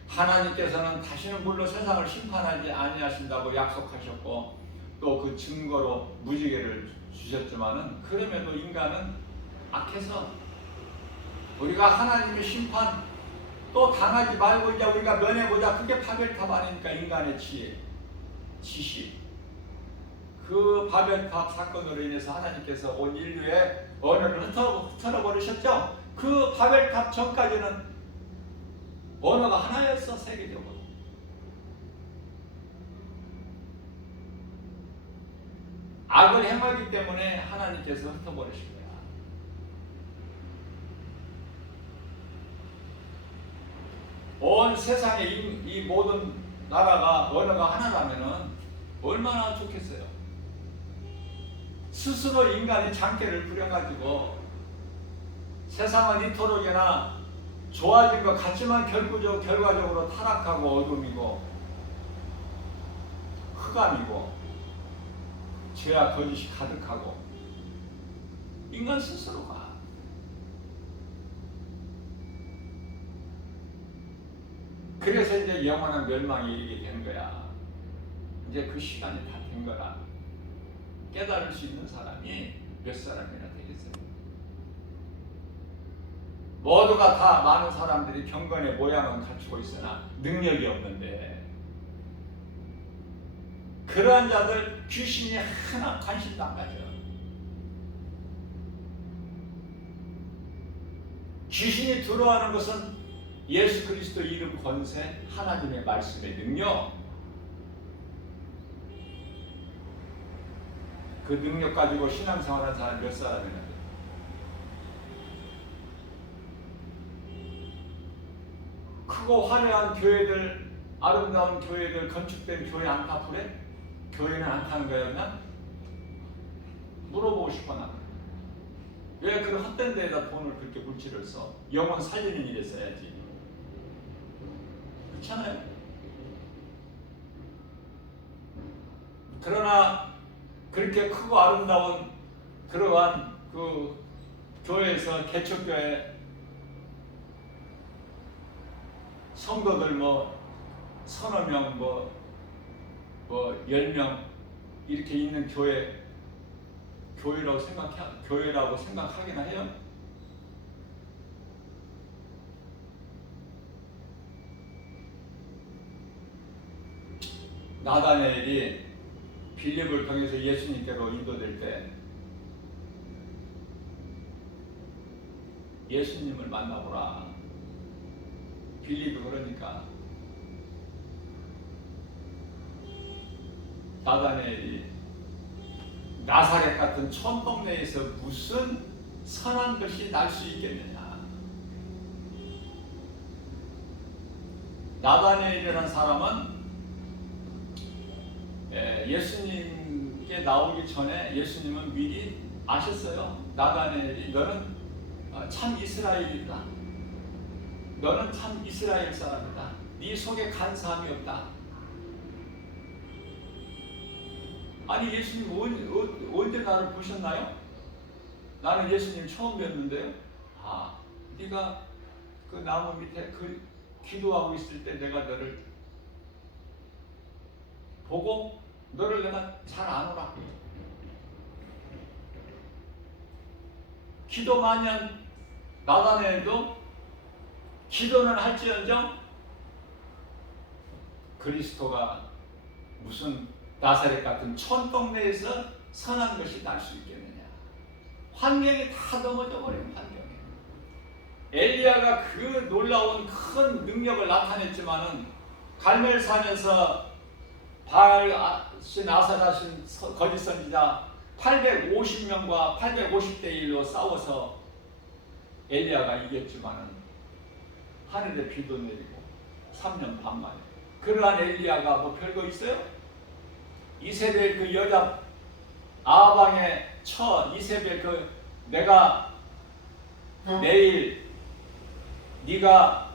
하나님께서는 다시는 물로 세상을 심판하지 아니하신다고 약속하셨고 또 그 증거로 무지개를 주셨지만은 그럼에도 인간은 악해서 우리가 하나님의 심판 또 당하지 말고 이제 우리가 면해보자. 그게 바벨탑 아닙니까? 인간의 지혜, 지식. 그 바벨탑 사건으로 인해서 하나님께서 온 인류의 언어를 흩어버리셨죠. 그 바벨탑 전까지는 언어가 하나였어, 세계적으로. 악을 행하기 때문에 하나님께서 흩어버리신 거야. 온 세상에 이 모든 나라가 언어가 하나라면은 얼마나 좋겠어요. 스스로 인간이 장애를 부려가지고 세상은 이토록이나 좋아진 것 같지만 결과적으로 타락하고 어둠이고 흑암이고 죄와 거짓이 가득하고 인간 스스로가 그래서 이제 영원한 멸망에 이르게 된 거야. 이제 그 시간이 다 된 거라. 깨달을 수 있는 사람이 몇 사람이나 되겠어요. 모두가 다 많은 사람들이 경건의 모양은 갖추고 있으나 능력이 없는데 그러한 자들 귀신이 하나 관심도 안 가져. 귀신이 들어가는 것은 예수 그리스도 이름 권세, 하나님의 말씀의 능력, 그 능력 가지고 신앙생활하는 사람 몇 사람이나 돼. 크고 화려한 교회들, 아름다운 교회들, 건축된 교회 안 타프래? 교회는 안 타는 거였나? 물어보고 싶어 나는. 왜 그런 헛된 데에다 돈을 그렇게 물질을 써? 영혼 살리는 일에 써야지. 그렇잖아요? 그러나 그렇게 크고 아름다운 그러한 그 교회에서 개척교회 성도들 뭐 서너 명 뭐 10명 이렇게 있는 교회라고 생각하기나 해요? 나다니엘이 빌립을 통해서 예수님께로 인도될 때 예수님을 만나보라. 빌립이 그러니까 나다니엘이 나사렛 같은 촌동네에서 무슨 선한 것이 날 수 있겠느냐. 나다니엘이라는 사람은 예수님께 나오기 전에 예수님은 미리 아셨어요. 나다니엘이 너는 참 이스라엘이다. 너는 참 이스라엘 사람이다. 네 속에 간사함이 없다. 아니 예수님 언제 나를 보셨나요? 나는 예수님 처음 뵀는데요. 아, 네가 그 나무 밑에 그 기도하고 있을 때 내가 너를 보고 너를 내가 잘 아노라. 기도 많이 한 나다나엘도 기도는 할지언정 그리스도가 무슨 나사렛 같은 촌동네에서 선한 것이 날 수 있겠느냐. 환경이 다 넘어져 버린 환경에 엘리야가 그 놀라운 큰 능력을 나타냈지만은 갈멜산에서 바알신 아사라신 거짓 선지자 850명과 850대 1로 싸워서 엘리야가 이겼지만은 하늘에 비도 내리고 3년 반 만에 그러한 엘리야가 뭐 별거 있어요? 이세벨 그 여자 아방의 처 이세벨 그 내가 내일 네가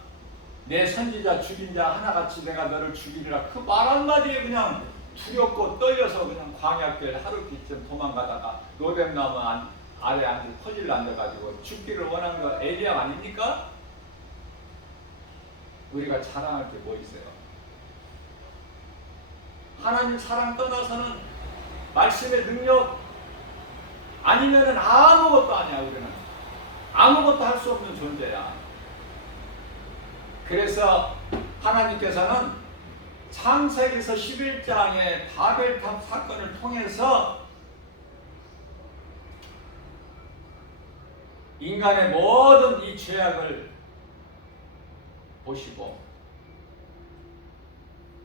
내 선지자 죽인 자 하나같이 내가 너를 죽이리라 그 말 한마디에 그냥 두렵고 떨려서 그냥 광야길 하루키쯤 도망가다가 로뎀나무 아래 앉아 퍼질러 앉아가지고 죽기를 원한 거 엘리야 아닙니까? 우리가 자랑할 게 뭐 있어요? 하나님 사랑 떠나서는 말씀의 능력 아니면은 아무것도 아니야. 우리는 아무것도 할 수 없는 존재야. 그래서 하나님께서는 창세기에서 11장의 바벨탑 사건을 통해서 인간의 모든 이 죄악을 보시고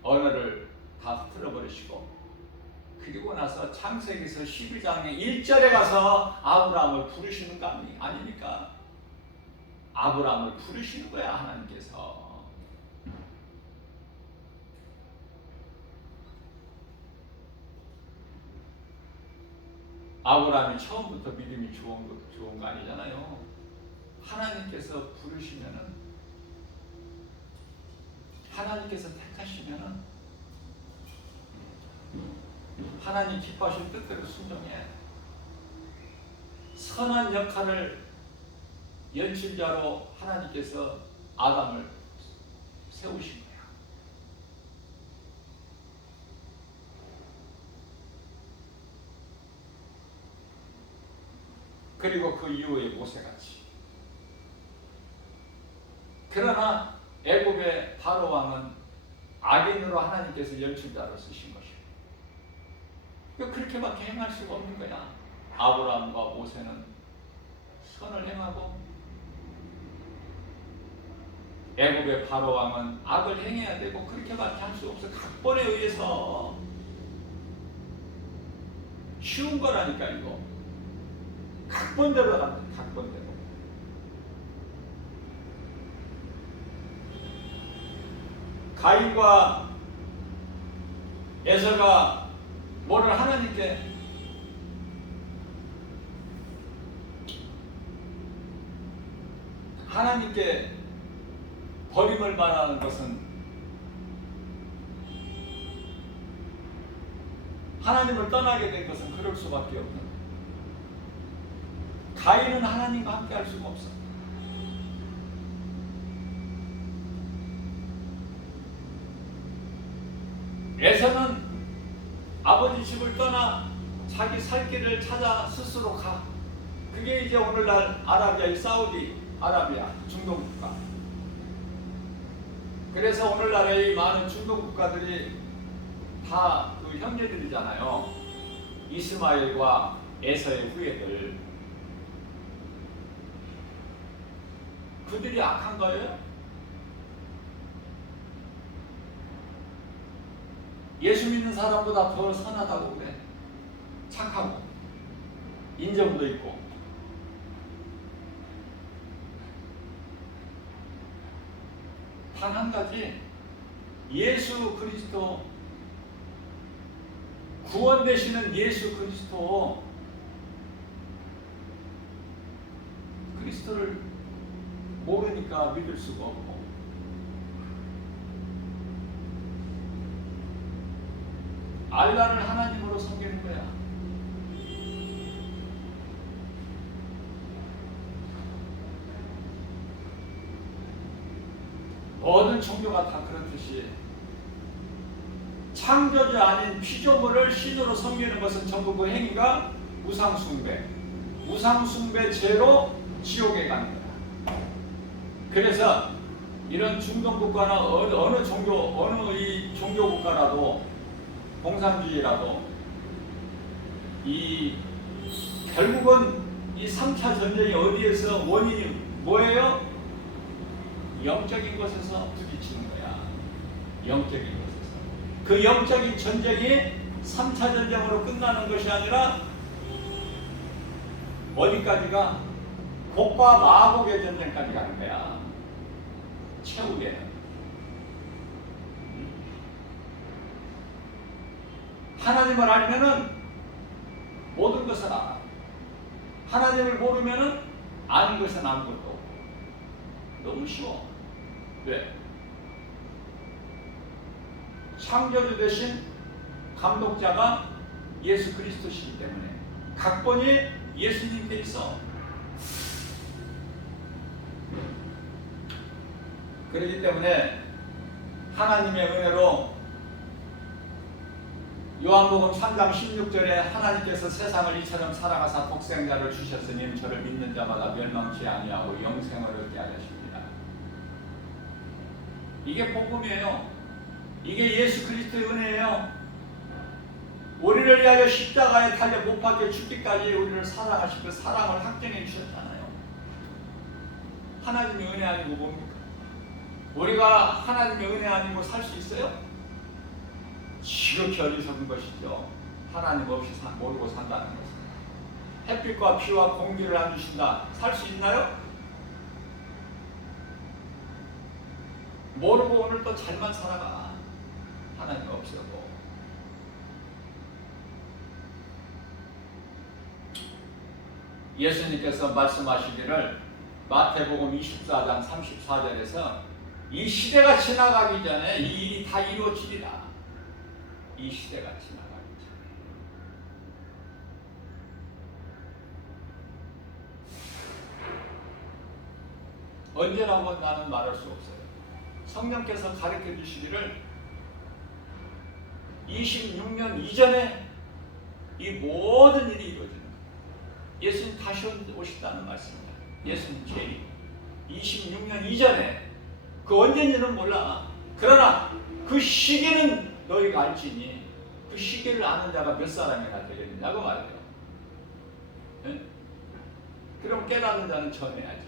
언어를 다 흐트러버리시고 그리고 나서 창세기에서 12장의 1절에 가서 아브라함을 부르시는 거 아닙니까? 아브라함을 부르시는 거야 하나님께서. 아브라함이 처음부터 믿음이 좋은 거 아니잖아요. 하나님께서 부르시면은 하나님께서 택하시면은 하나님 기뻐하신 뜻대로 순종해. 선한 역할을 연출자로 하나님께서 아담을 세우신 거야. 그리고 그 이후에 모세같이. 그러나 애굽의 바로 왕은 악인으로 하나님께서 연출자로 쓰신 것이고 그렇게밖에 행할 수가 없는 거야. 아브라함과 모세는 선을 행하고 애굽의 바로 왕은 악을 행해야 되고 그렇게밖에 할 수 없어. 각본에 의해서. 쉬운 거라니까 이거. 각본대로 간다. 각본대로. 가인과 에서가 뭐를 하나님께 버림을 말하는 것은 하나님을 떠나게 된 것은 그럴 수밖에 없는. 가인은 하나님과 함께 할 수가 없어. 에서는 아버지 집을 떠나 자기 살 길을 찾아 스스로 가. 그게 이제 오늘날 아라비아의 사우디 아라비아 중동 국가. 그래서 오늘날의 많은 중동 국가들이 다 그 형제들이잖아요. 이스마엘과 에서의 후예들. 그들이 악한 거예요? 예수 믿는 사람보다 더 선하다고 그래. 착하고 인정도 있고. 단 한 가지, 예수 그리스도, 구원 되시는 예수 그리스도를 모르니까 믿을 수가 없고, 알라를 하나님으로 섬기는 거야. 모든 종교가 다 그렇듯이 창조주 아닌 피조물을 신으로 섬기는 것은 전부 그 행위가 우상숭배 죄로 지옥에 가는 거야. 그래서 이런 중동 국가나 어느 이 종교 국가라도 공산주의라도 이 결국은 이 3차 전쟁이 어디에서 원인이 뭐예요? 영적인 것에서 부딪히는 거야. 영적인 것에서. 그 영적인 전쟁이 3차 전쟁으로 끝나는 것이 아니라 어디까지가? 복과 마복의 전쟁까지 가는 거야. 최후에는. 하나님을 알면은 모든 것을 알아. 하나님을 모르면은 아는 것은 아무것도 없고. 너무 쉬워. 왜? 창조주 대신 감독자가 예수 그리스도시기 때문에 각본이 예수님께 있어. 그렇기 때문에 하나님의 은혜로 요한복음 3장 16절에 하나님께서 세상을 이처럼 사랑하사 독생자를 주셨으니 저를 믿는 자마다 멸망치 아니하고 영생을 얻게 하셨습니다. 이게 복음이에요. 이게 예수 그리스도의 은혜예요. 우리를 위하여 십자가에 달려 못 박혀 죽기까지 우리를 사랑하시고 그 사랑을 확증해 주셨잖아요. 하나님의 은혜 아니고 뭡니까? 우리가 하나님의 은혜 아니고 살 수 있어요? 지극히 어리석은 것이죠. 하나님 없이 모르고 산다는 것은. 햇빛과 비와 공기를 안 주신다. 살 수 있나요? 모르고 오늘도 잘만 살아가. 하나님 없어도. 예수님께서 말씀하시기를 마태복음 24장 34절에서 이 시대가 지나가기 전에 이 일이 다 이루어지리라. 이 시대가 지나가기 전에. 언제라고 나는 말할 수 없어요. 성령께서 가르쳐 주시기를 26년 이전에 이 모든 일이 이루어지는 거예요. 예수님 다시 오신다는 말씀입니다. 예수님 재림. 26년 이전에 그 언제인지는 몰라. 그러나 그 시기는 너희가 알지니 그 시기를 아는 자가 몇 사람이나 되겠느냐고 말해요. 네? 그럼 깨닫는 자는 전해야지.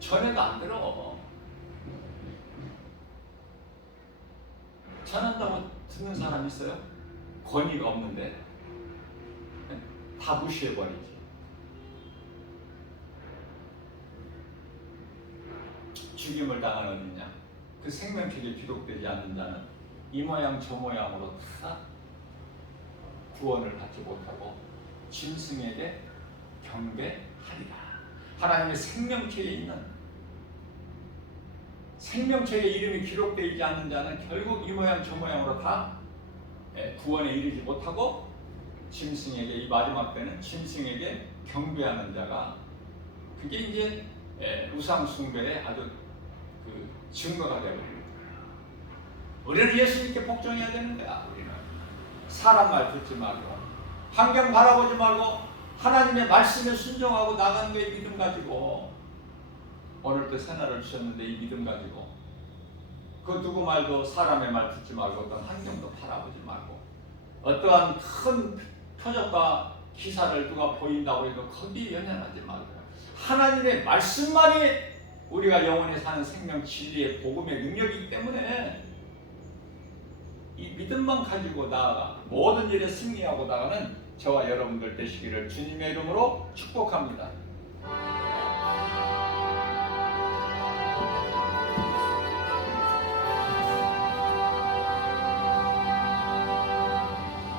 전해도 안 들어. 전한다고 듣는 사람 있어요? 권위가 없는데 네? 다 무시해버리지. 죽임을 당한 어딨냐? 그 생명책에 기록되지 않는 자는 이 모양 저 모양으로 다 구원을 받지 못하고 짐승에게 경배하리라. 하나님의 생명책에 있는 생명책에 이름이 기록되지 않는 자는 결국 이 모양 저 모양으로 다 구원에 이르지 못하고 짐승에게, 이 마지막 때는 짐승에게 경배하는 자가, 그게 이제 우상 숭배의 아주 그 증거가 되어버립니다. 우리는 예수님께 복종해야 되는 거야. 우리는 사람 말 듣지 말고 환경 바라보지 말고 하나님의 말씀에 순종하고 나가는 거에 믿음 가지고, 오늘도 새날을 주셨는데 이 믿음 가지고 그 누구 말도 사람의 말 듣지 말고 어떤 환경도 바라보지 말고 어떠한 큰 표적과 기사를 누가 보인다고 해도 거기에 연연하지 말고 하나님의 말씀만이 우리가 영원히 사는 생명 진리의 복음의 능력이기 때문에 이 믿음만 가지고 나아가 모든 일에 승리하고 나가는 저와 여러분들 되시기를 주님의 이름으로 축복합니다.